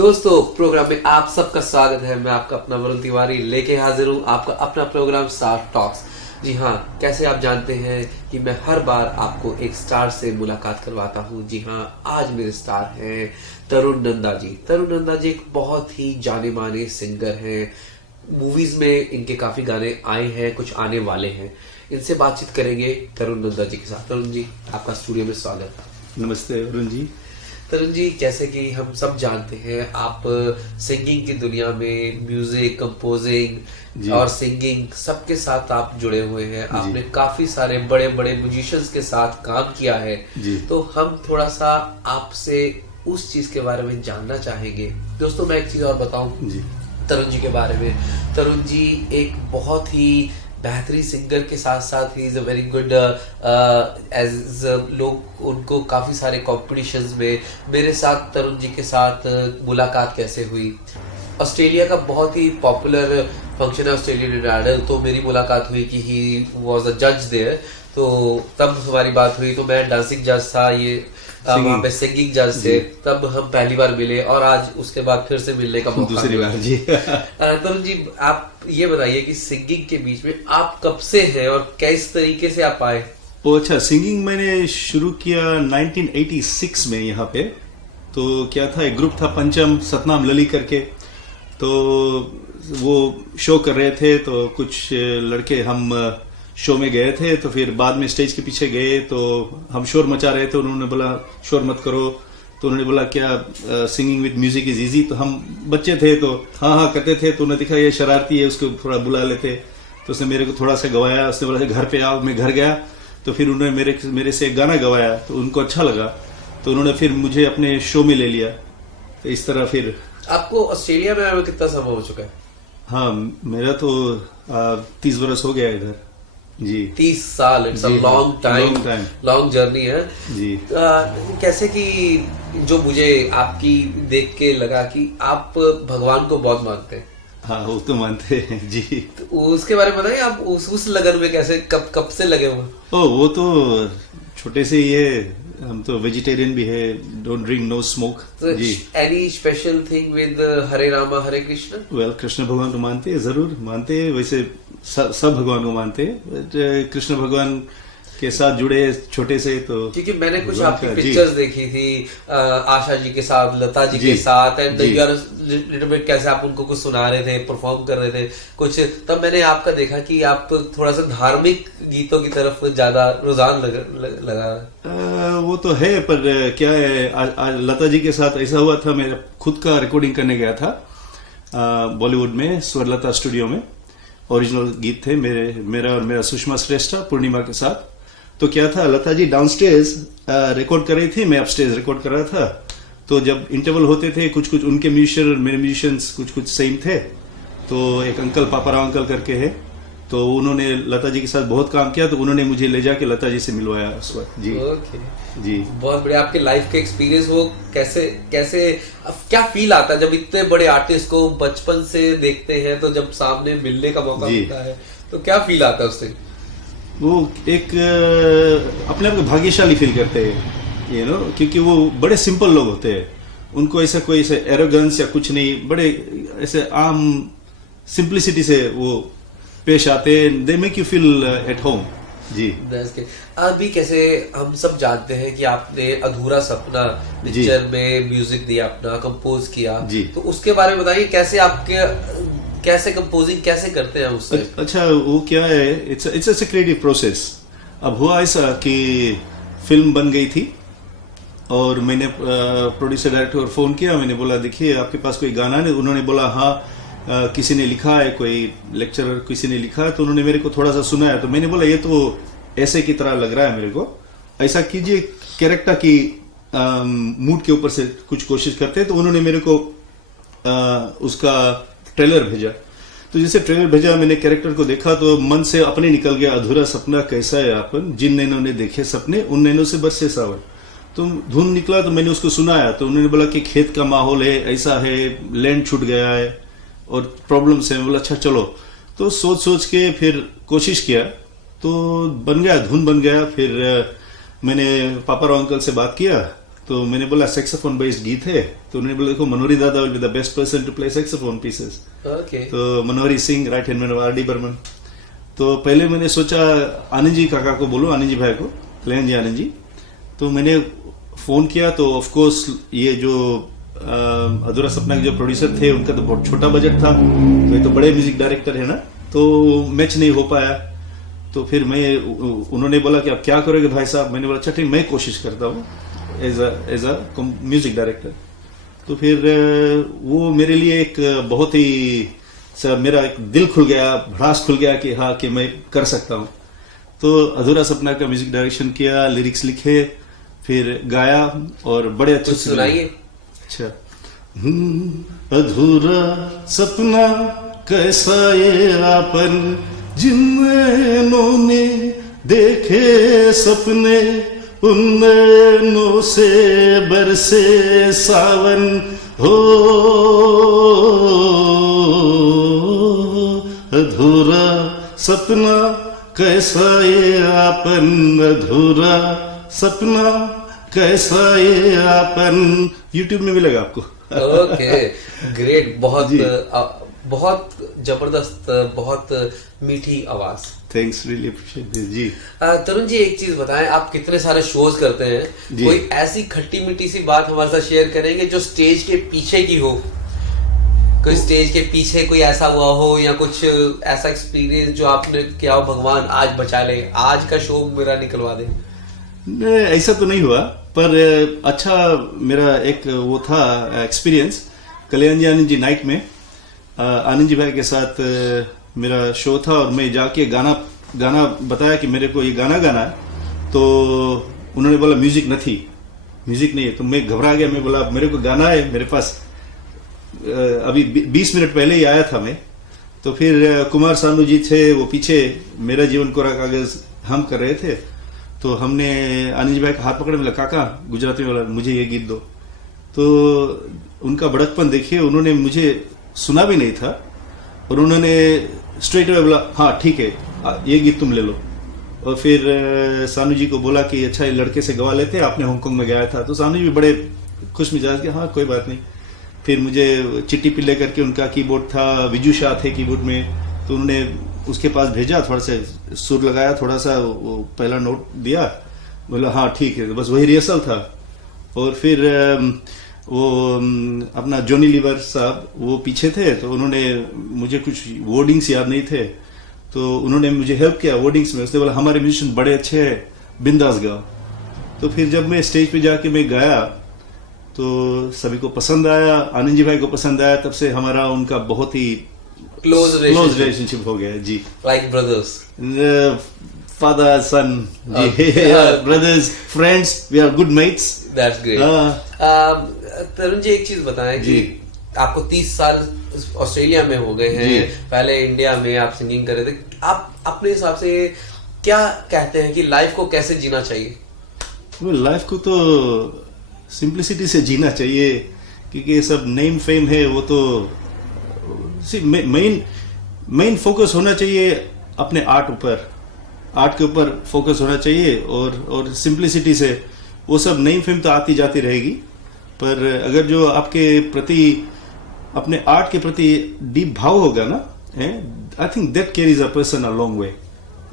दोस्तों प्रोग्राम में आप सबका स्वागत है। मैं आपका अपना वरुण तिवारी लेके हाजिर हूँ आपका अपना प्रोग्राम स्टार टॉक्स। जी हाँ, कैसे आप जानते हैं कि मैं हर बार आपको एक स्टार से मुलाकात करवाता हूँ। जी हाँ, आज मेरे स्टार हैं तरुण नंदा जी। तरुण नंदा जी एक बहुत ही जाने माने सिंगर हैं। मूवीज में इनके काफी गाने आए हैं, कुछ आने वाले हैं। इनसे बातचीत करेंगे तरुण नंदा जी के साथ। तरुण जी, आपका स्टूडियो में स्वागत है। नमस्ते वरुण जी। तरुण जी, जैसे कि हम सब जानते हैं आप सिंगिंग की दुनिया में म्यूजिक कंपोजिंग और सिंगिंग सबके साथ आप जुड़े हुए हैं। आपने काफी सारे बड़े बड़े म्यूजिशियंस के साथ काम किया है। तो हम थोड़ा सा आपसे उस चीज के बारे में जानना चाहेंगे। दोस्तों मैं एक चीज और बताऊं तरुण जी के बारे में। तरुण जी एक बहुत ही बेहतरीन सिंगर के साथ साथ ही is a very good as लोग उनको काफी सारे कॉम्पिटिशन्स में मेरे साथ तरुण जी के साथ मुलाकात कैसे हुई। ऑस्ट्रेलिया का बहुत ही पॉपुलर फंक्शन है ऑस्ट्रेलियन आइडल, तो मेरी मुलाकात हुई कि ही वाज अ जज देयर। तो तब हमारी बात हुई, तो मैं डांसिंग जज था, ये वहाँ पे सिंगिंग जज थे। तब हम पहली बार मिले और आज उसके बाद फिर से मिलने का मौका दूसरी बार जी। तरुण जी, आप ये बताइए कि सिंगिंग के बीच में आप कब से हैं और किस तरीके से आप आए। अच्छा, सिंगिंग मैंने शुरू किया 1986 में यहाँ पे। तो क्या था, एक ग्रुप था पंचम सतनाम लली करके। तो वो शो कर रहे थे, तो कुछ लड़के हम शो में गए थे। तो फिर बाद में स्टेज के पीछे गए तो हम शोर मचा रहे थे। उन्होंने बोला शोर मत करो। तो उन्होंने बोला क्या singing with music is easy. तो हम बच्चे थे तो हाँ हाँ करते थे। तो उन्होंने देखा ये शरारती है, उसको थोड़ा बुला लेते। तो उसने मेरे को थोड़ा सा गवाया। उसने बोला घर पे आओ। मैं घर गया तो फिर उन्होंने मेरे से एक गाना गवाया, तो उनको अच्छा लगा। तो उन्होंने फिर मुझे अपने शो में ले लिया। तो इस तरह फिर। आपको ऑस्ट्रेलिया में आए कितना समय हो चुका है? हाँ, मेरा तो 30 बरस हो गया इधर जी। 30 साल, it's a long time, long journey है जी। कैसे कि जो मुझे आपकी देख के लगा कि आप भगवान को बहुत मानते हैं। हाँ, वो तो मानते हैं जी। तो उसके बारे में बताइए, आप उस लगन में कैसे कब से लगे हुए? वो तो छोटे से ही है। हम तो वेजिटेरियन भी है, डोंट ड्रिंक, नो स्मोक जी। Any special thing with Hare Rama Hare Krishna? Well, Krishna भगवान को मानते हैं, जरूर मानते हैं। वैसे सब भगवान को मानते हैं। कृष्ण भगवान के साथ जुड़े छोटे से। तो क्योंकि मैंने कुछ आपकी पिक्चर्स देखी थी आशा जी के साथ, लता जी के साथ, and you are little bit कैसे आप उनको कुछ सुना रहे थे, परफॉर्म कर रहे थे कुछ। तब मैंने आपका देखा कि आप थोड़ा सा धार्मिक गीतों की तरफ ज्यादा रुझान लगा। वो तो है, पर क्या है, आज लता जी के साथ ऐसा हुआ था। मेरा खुद का रिकॉर्डिंग करने गया था बॉलीवुड में, स्वरलता स्टूडियो में। ओरिजिनल गीत थे मेरा और मेरा सुषमा श्रेष्ठा पूर्णिमा के साथ। तो क्या था, लता जी डाउनस्टेज रिकॉर्ड कर रही थी, मैं अपस्टेज रिकॉर्ड कर रहा था। तो जब इंटरवल होते थे, कुछ उनके म्यूजिशियन और मेरे म्यूजिशियंस कुछ सेम थे। तो एक अंकल, पापाराव अंकल करके है, तो उन्होंने लता जी के साथ बहुत काम किया। तो उन्होंने मुझे ले जाके लता जी से मिलवाया उस वक्त जी। जी, बहुत बढ़िया। आपके लाइफ के एक्सपीरियंस वो कैसे क्या फील आता है जब इतने बड़े आर्टिस्ट को बचपन से देखते हैं, तो जब सामने मिलने का मौका मिलता है तो क्या फील आता है उससे? वो एक अपने आप को भाग्यशाली फील करते हैं, क्योंकि वो बड़े सिंपल लोग होते हैं। उनको ऐसा कोई ऐसे एरोगेंस या कुछ नहीं, बड़े ऐसे आम सिंप्लिसिटी से वो पेश आते हैं। They make you feel at home जी। अभी कैसे हम सब जानते हैं कि आपने अधूरा सपना पिक्चर में म्यूजिक दिया, अपना कंपोज किया जी। तो उसके बारे में बताइए, कैसे कंपोजिंग कैसे करते हैं उससे? अच्छा, वो क्या है, इट्स अ क्रिएटिव प्रोसेस। अब हुआ ऐसा कि फिल्म बन गई थी और मैंने प्रोड्यूसर डायरेक्टर को फोन किया। मैंने बोला देखिए आपके पास कोई गाना नहीं? उन्होंने बोला हाँ, किसी ने लिखा है, कोई लेक्चरर किसी ने लिखा है। तो उन्होंने मेरे को थोड़ा सा सुनाया। तो मैंने बोला ये तो ऐसे की तरह लग रहा है मेरे को, ऐसा कीजिए कैरेक्टर की मूड के ऊपर से कुछ कोशिश करते हैं। तो उन्होंने मेरे को उसका ट्रेलर भेजा। तो जैसे ट्रेलर भेजा, मैंने कैरेक्टर को देखा तो मन से अपने निकल गया, अधूरा सपना कैसा है आपन, जिन नैनों ने देखे सपने उन नैनों से बरसे सावन। तो धुन निकला, तो मैंने उसको सुनाया। तो उन्होंने बोला कि खेत का माहौल है, ऐसा है, लैंड छूट गया है और प्रॉब्लम्स है। बोला अच्छा चलो। तो सोच के फिर कोशिश किया तो बन गया, धुन बन गया। फिर मैंने पापाराव अंकल से बात किया तो मैंने बोला सैक्सोफोन बेस्ड गीत है, तो उन्होंने बोला देखो मनोहरी दादा will be the best person to play saxophone pieces. Okay. तो Manohari Singh, right hand man R D Burman. तो पहले मैंने सोचा आनंद जी काका को बोलो, आनंद जी भाई को, कल्याण जी आनंद जी। तो मैंने फोन किया तो ऑफ कोर्स ये जो अधूरा सपना के जो प्रोड्यूसर थे उनका तो बहुत छोटा बजट था, तो ये तो बड़े म्यूजिक डायरेक्टर है ना, तो मैच नहीं हो पाया। तो फिर उन्होंने बोला कि आप क्या करोगे भाई साहब, मैंने बोला अच्छा ठीक मैं कोशिश करता हूँ एज अ म्यूजिक डायरेक्टर। तो फिर वो मेरे लिए एक बहुत ही मेरा एक दिल खुल गया, भड़ास खुल गया कि हाँ कि मैं कर सकता हूँ। तो अधूरा सपना का म्यूजिक डायरेक्शन किया, लिरिक्स लिखे, फिर गाया और बड़े अच्छे से सुनाइए। अच्छा। अधूरा सपना कैसा ये आपन, जिन नैनों ने देखे सपने, उन नैनों से बरसे सावन हो। अधूरा सपना कैसा ये आपन, अधूरा सपना कैसा ये आपन। यूट्यूब में मिलेगा आपको। Okay, great. बहुत जबरदस्त, बहुत मीठी आवाज। थैंक्स, रियली अप्रिशिएट दिस जी। तरुण जी एक चीज बताएं, आप कितने सारे शोज करते हैं, कोई ऐसी खट्टी मीठी सी बात हमारे साथ शेयर करेंगे जो स्टेज के पीछे की हो? कोई स्टेज के पीछे कोई ऐसा हुआ हो या कुछ ऐसा एक्सपीरियंस जो आपने किया हो, भगवान आज बचा ले, आज का शो मेरा निकलवा दे? ऐसा तो नहीं हुआ, पर अच्छा मेरा एक वो था एक्सपीरियंस, कल्याण जी आनंद जी नाइट में आनंद जी भाई के साथ मेरा शो था और मैं जाके गाना बताया कि मेरे को ये गाना गाना है। तो उन्होंने बोला म्यूजिक नहीं है। तो मैं घबरा गया, मैं बोला मेरे को गाना है, मेरे पास अभी 20 मिनट पहले ही आया था मैं। तो फिर कुमार सानू जी थे वो पीछे, मेरा जीवन कोरा कागज हम कर रहे थे। तो हमने आनंद जी भाई का हाथ पकड़े, बोला काका, गुजराती में बोला मुझे ये गीत दो। तो उनका बड़कपन देखिए, उन्होंने मुझे सुना भी नहीं था और उन्होंने स्ट्रेट अवे बोला हाँ ठीक है ये गीत तुम ले लो। और फिर सानू जी को बोला कि अच्छा ये लड़के से गवा लेते, आपने हांगकांग में गया था। तो सानू जी भी बड़े खुश मिजाज के हाँ कोई बात नहीं। फिर मुझे चिट्टी पिल्ले करके उनका कीबोर्ड था, विजू शाह थे कीबोर्ड में, तो उन्होंने उसके पास भेजा, थोड़ा सा सुर लगाया, थोड़ा सा वो पहला नोट दिया, बोला हाँ ठीक है। बस वही रिहर्सल था। और फिर वो अपना जॉनी लीवर साहब वो पीछे थे, तो उन्होंने मुझे कुछ वर्डिंग्स याद नहीं थे, तो उन्होंने मुझे हेल्प किया वर्डिंग्स में। उसने बोला हमारे म्यूजिशियन बड़े अच्छे हैं, बिंदास गाओ। तो फिर जब मैं स्टेज पे जाके मैं गाया तो सभी को पसंद आया, आनंद जी भाई को पसंद आया। तब से हमारा उनका बहुत ही क्लोज रिलेशनशिप हो गया जी, लाइक ब्रदर्स, फादर सन जी, brothers, friends, we are good mates. That's great. Tarun ji एक चीज बताएं कि आपको 30 साल ऑस्ट्रेलिया में हो गए हैं, पहले इंडिया में आप सिंगिंग कर रहे थे, आप अपने हिसाब से क्या कहते हैं कि लाइफ को कैसे जीना चाहिए? लाइफ को तो सिंप्लिसिटी से जीना चाहिए, क्योंकि ये सब नेम फेम है वो तो मेन फोकस होना चाहिए अपने आर्ट के ऊपर फोकस होना चाहिए। और सिंप्लिसिटी से वो सब नेम फेम तो आती जाती रहेगी, पर अगर जो आपके प्रति अपने आर्ट के प्रति डीप भाव होगा ना, I think that carries a person a long way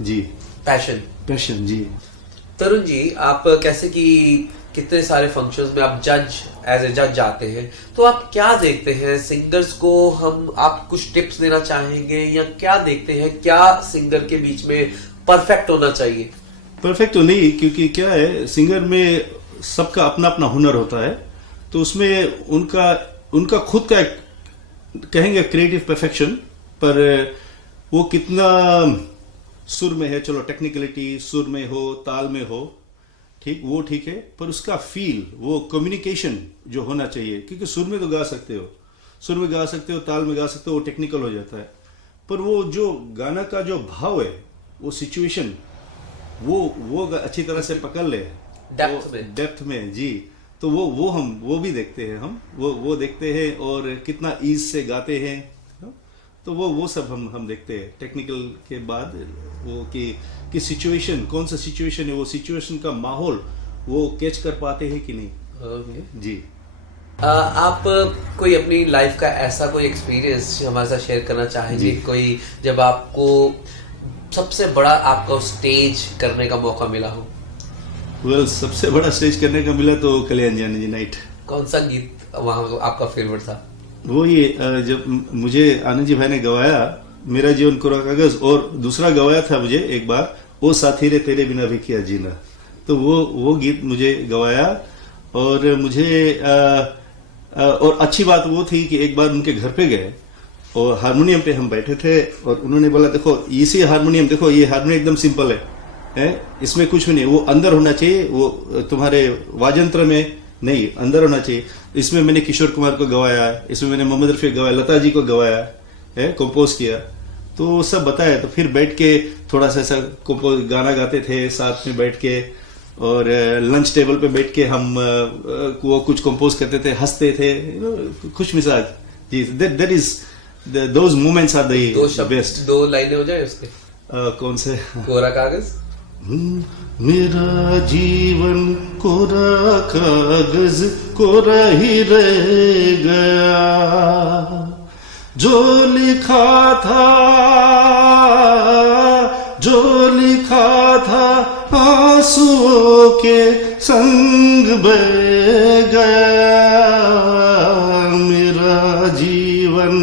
जी। पैशन जी। तरुण जी आप कैसे कि कितने सारे फंक्शंस में आप एज ए जज जाते हैं, तो आप क्या देखते हैं सिंगर्स को? आप कुछ टिप्स देना चाहेंगे या क्या देखते हैं, क्या सिंगर के बीच में परफेक्ट होना चाहिए? परफेक्ट तो नहीं, क्योंकि क्या है सिंगर में सबका अपना अपना हुनर होता है, तो उसमें उनका खुद का कहेंगे क्रिएटिव परफेक्शन, पर वो कितना सुर में है, चलो टेक्निकलिटी सुर में हो, ताल में हो, ठीक वो ठीक है, पर उसका फील, वो कम्युनिकेशन जो होना चाहिए, क्योंकि सुर में तो गा सकते हो, ताल में गा सकते हो, वो टेक्निकल हो जाता है, पर वो जो गाना का जो भाव है, वो सिचुएशन, वो अच्छी तरह से पकड़ ले डेप्थ में जी, तो वो भी देखते हैं हम, वो देखते हैं और कितना ईज से गाते हैं, तो वो सब हम देखते हैं टेक्निकल के बाद, वो कि सिचुएशन कौन सा सिचुएशन है, वो सिचुएशन का माहौल वो कैच कर पाते हैं कि नहीं, ओके। जी। आप कोई अपनी लाइफ का ऐसा कोई एक्सपीरियंस हमारे साथ शेयर करना चाहेंगे? जी। कोई जब आपको सबसे बड़ा आपका स्टेज करने का मौका मिला हो? वेल, सबसे बड़ा स्टेज करने का मिला तो कल्याण जानी जी नाइट। कौन सा गीत वहाँ आपका फेवरेट था? वो ये जब मुझे आनंद जी भाई ने गवाया मेरा जीवन कोरा कागज, और दूसरा गवाया था मुझे एक बार ओ साथी रे तेरे बिना भी किया जीना, तो वो गीत मुझे गवाया। और मुझे और अच्छी बात वो थी कि एक बार उनके घर पे गए और हारमोनियम पे हम बैठे थे और उन्होंने बोला देखो इसी हारमोनियम, देखो ये हारमोनियम एकदम सिंपल है, इसमें कुछ भी नहीं, वो अंदर होना चाहिए, वो तुम्हारे वाजंत्र में नहीं, अंदर होना चाहिए। इसमें मैंने किशोर कुमार को गवाया, इसमें मैंने मोहम्मद रफी गवाया, लता जी को गवाया है, कंपोज किया, तो सब बताया। तो फिर बैठ के थोड़ा सा ऐसा कंपोज गाना गाते थे साथ में बैठ के, और लंच टेबल पे बैठ के हम वो कुछ कंपोज करते थे, हंसते थे, खुश मिजाज। जी, that is those moments are the best. 2 लाइनें हो जाए उसके? कौन से? कोरा कागज। मेरा जीवन कोरा कागज कोरा ही रह गया, जो लिखा था आंसुओं के संग बह गया मेरा जीवन।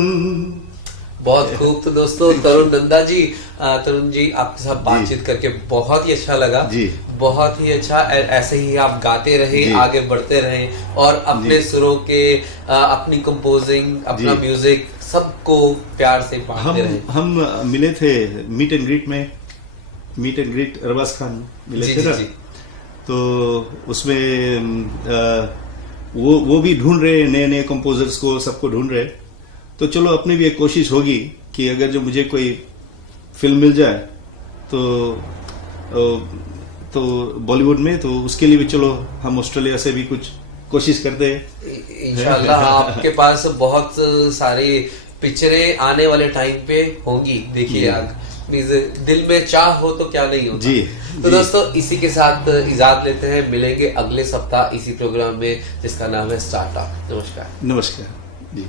बहुत खूब। तो दोस्तों, तरुण नंदा जी, तरुण जी आपके साथ बातचीत करके बहुत ही अच्छा लगा जी। बहुत ही अच्छा। ऐसे ही आप गाते रहे, आगे बढ़ते रहे और अपने सुरों के अपनी कंपोजिंग, अपना म्यूजिक सबको प्यार से बांटते रहे। हम मिले थे meet and greet Arbaaz Khan मिले थे ना, तो उसमें वो भी ढूंढ रहे नए कंपोजर्स को, सबको ढूंढ रहे। तो चलो अपनी भी एक कोशिश होगी कि अगर जो मुझे कोई फिल्म मिल जाए तो बॉलीवुड में, तो उसके लिए भी चलो हम ऑस्ट्रेलिया से भी कुछ कोशिश करते हैं इंशाल्लाह। आपके पास बहुत सारी पिक्चरें आने वाले टाइम पे होंगी, देखिए आप दिल में चाह हो तो क्या नहीं होता। जी। तो दोस्तों, इसी के साथ इजाजत लेते हैं, मिलेंगे अगले सप्ताह इसी प्रोग्राम में जिसका नाम है स्टार्टअप। नमस्कार। नमस्कार जी।